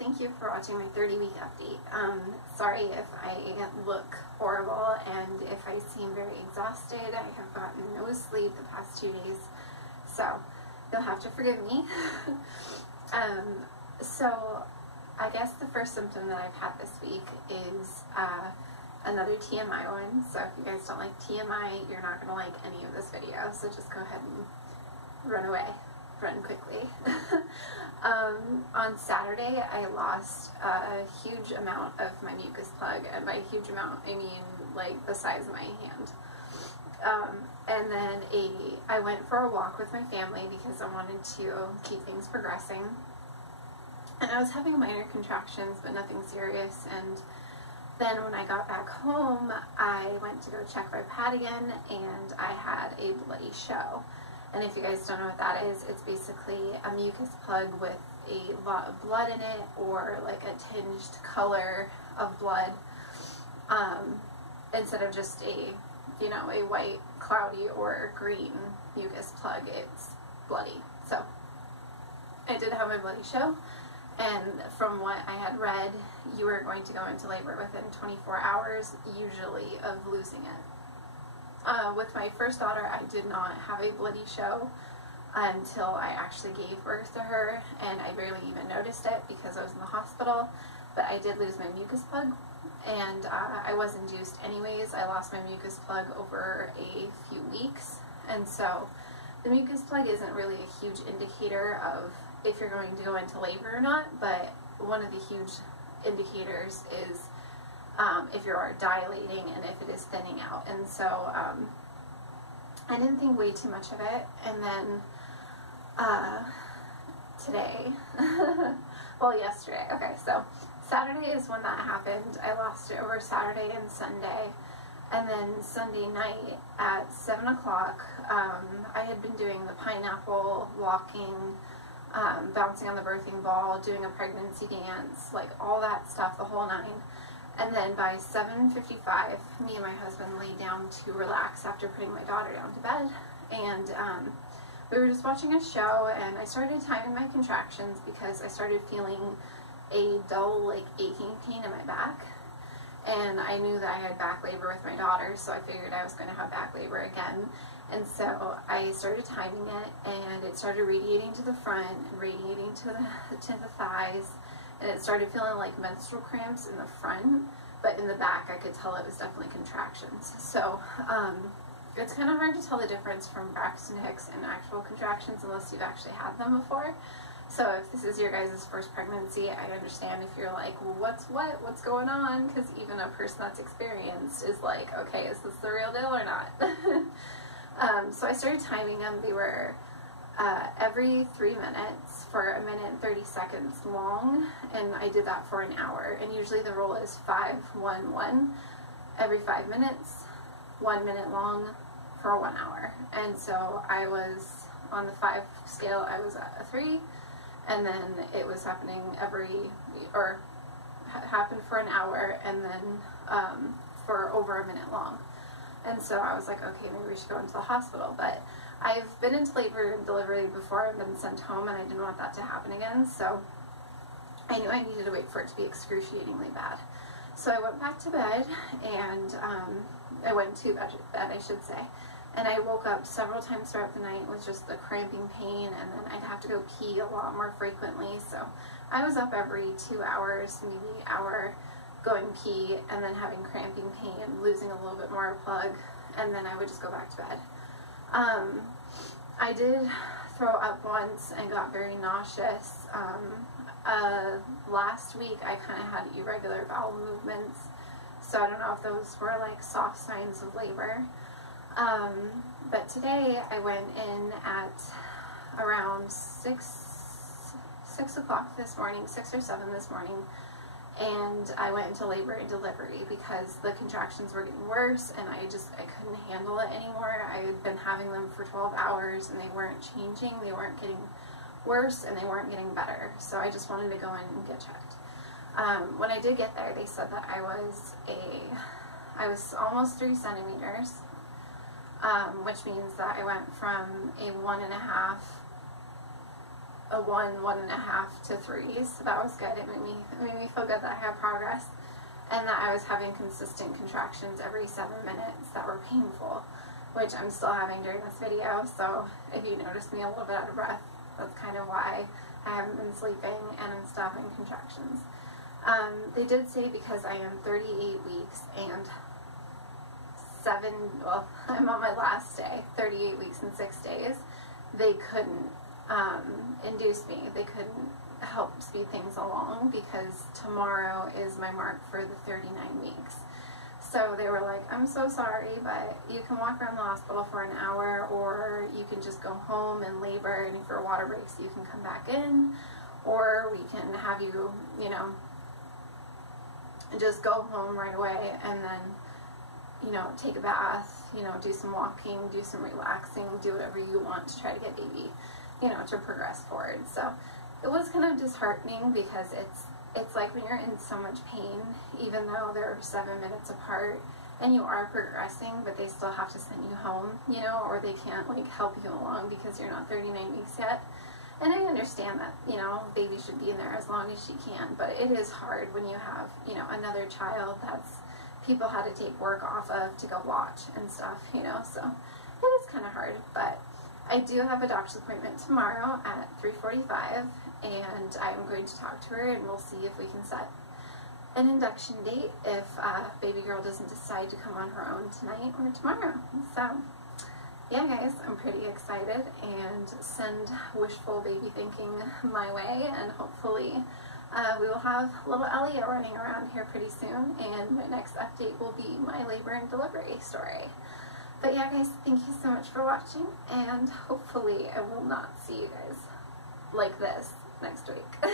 thank you for watching my 30-week update. Sorry if I look horrible and if I seem very exhausted. I have gotten no sleep the past 2 days, so you'll have to forgive me. So I guess the first symptom that I've had this week is another TMI one. So if you guys don't like TMI, you're not going to like any of this video, so just go ahead and run away. Run quickly. On Saturday, I lost a huge amount of my mucus plug, and by huge amount, I mean like the size of my hand. And then I went for a walk with my family because I wanted to keep things progressing. And I was having minor contractions, but nothing serious. And then when I got back home, I went to go check my pad again, and I had a bloody show. And if you guys don't know what that is, it's basically a mucus plug with a lot of blood in it, or like a tinged color of blood, instead of just a white, cloudy, or green mucus plug. It's bloody. So I did have my bloody show, and from what I had read, you were going to go into labor within 24 hours, usually, of losing it. With my first daughter, I did not have a bloody show until I actually gave birth to her, and I barely even noticed it because I was in the hospital. But I did lose my mucus plug, and I was induced anyways. I lost my mucus plug over a few weeks, and so the mucus plug isn't really a huge indicator of if you're going to go into labor or not, but one of the huge indicators is if you are dilating and if it is thinning out. And so I didn't think way too much of it. And then today, well, yesterday, okay, so Saturday is when that happened. I lost it over Saturday and Sunday. And then Sunday night at 7 o'clock, I had been doing the pineapple, walking, bouncing on the birthing ball, doing a pregnancy dance, like all that stuff, the whole nine. And then by 7:55, me and my husband laid down to relax after putting my daughter down to bed. And we were just watching a show, and I started timing my contractions because I started feeling a dull, like, aching pain in my back. And I knew that I had back labor with my daughter, so I figured I was going to have back labor again. And so I started timing it, and it started radiating to the front and radiating to the thighs. And it started feeling like menstrual cramps in the front, but in the back I could tell it was definitely contractions. So it's kind of hard to tell the difference from Braxton Hicks and actual contractions unless you've actually had them before. So if this is your guys' first pregnancy, I understand if you're like, well, what's going on? Because even a person that's experienced is like, okay, is this the real deal or not? So I started timing them. They were every 3 minutes for 1 minute and 30 seconds long, and I did that for an hour. And usually the rule is 5-1-1, every 5 minutes, 1 minute long for 1 hour. And so I was on the 5 scale, I was at a 3, and then it was happening happened for an hour, and then for over 1 minute long. And so I was like, okay, maybe we should go into the hospital. But I've been into labor and delivery before and been sent home, and I didn't want that to happen again. So I knew I needed to wait for it to be excruciatingly bad. So I went back to bed, and I went to bed, I should say. And I woke up several times throughout the night with just the cramping pain, and then I'd have to go pee a lot more frequently. So I was up every 2 hours, maybe hour, going pee, and then having cramping pain, losing a little bit more plug, and then I would just go back to bed. I did throw up once and got very nauseous. Last week I kind of had irregular bowel movements, so I don't know if those were like soft signs of labor. But today I went in at around 6 o'clock this morning, 6 or 7 this morning, and I went into labor and delivery because the contractions were getting worse, and I couldn't handle it anymore. I had been having them for 12 hours, and they weren't changing, they weren't getting worse, and they weren't getting better. So I just wanted to go in and get checked. When I did get there, they said that I was almost 3 centimeters, which means that I went from a 1.5 a 1.5 to 3, so that was good. It made me feel good that I had progress, and that I was having consistent contractions every 7 minutes that were painful, which I'm still having during this video. So if you notice me a little bit out of breath, that's kind of why I haven't been sleeping and I'm still having contractions. They did say because I am 38 weeks and I'm on my last day, 38 weeks and 6 days, they couldn't induce me. They couldn't help speed things along because tomorrow is my mark for the 39 weeks. So they were like, I'm so sorry, but you can walk around the hospital for an hour, or you can just go home and labor, and if your water breaks, you can come back in, or we can have you, you know, just go home right away and then, you know, take a bath, you know, do some walking, do some relaxing, do whatever you want to try to get baby, you know, to progress forward. So it was kind of disheartening because it's like when you're in so much pain, even though they're 7 minutes apart and you are progressing, but they still have to send you home, you know, or they can't like help you along because you're not 39 weeks yet. And I understand that, you know, baby should be in there as long as she can, but it is hard when you have, you know, another child that's people had to take work off of to go watch and stuff, you know, so it is kind of hard. But I do have a doctor's appointment tomorrow at 3:45, and I'm going to talk to her and we'll see if we can set an induction date if baby girl doesn't decide to come on her own tonight or tomorrow. So yeah, guys, I'm pretty excited, and send wishful baby thinking my way, and hopefully we will have little Elliot running around here pretty soon, and my next update will be my labor and delivery story. But yeah, guys, thank you so much for watching, and hopefully I will not see you guys like this next week.